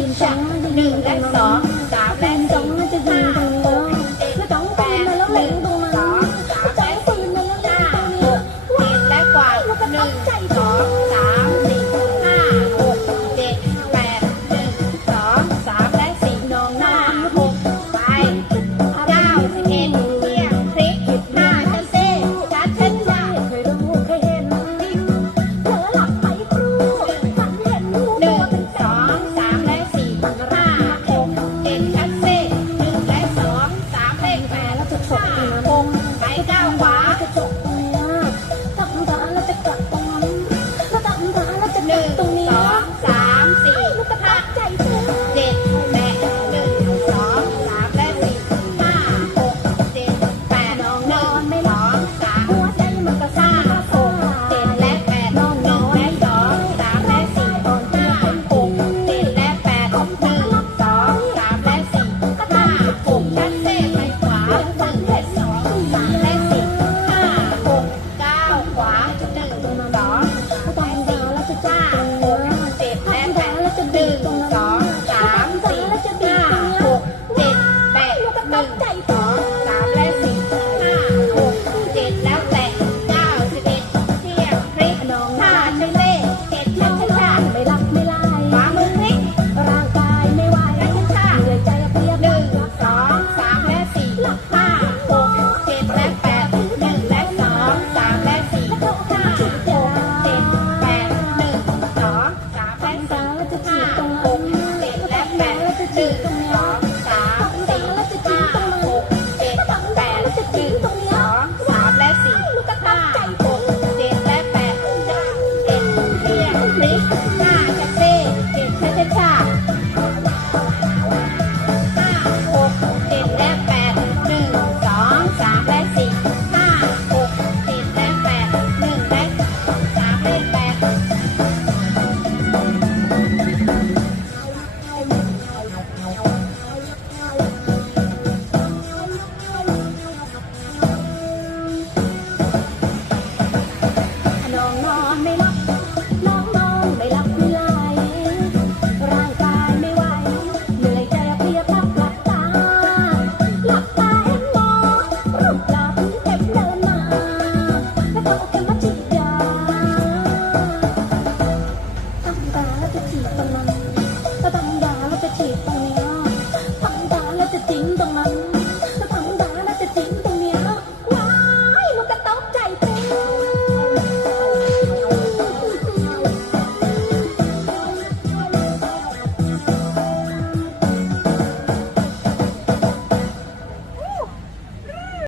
đường trắng đường gác gió 这个重要。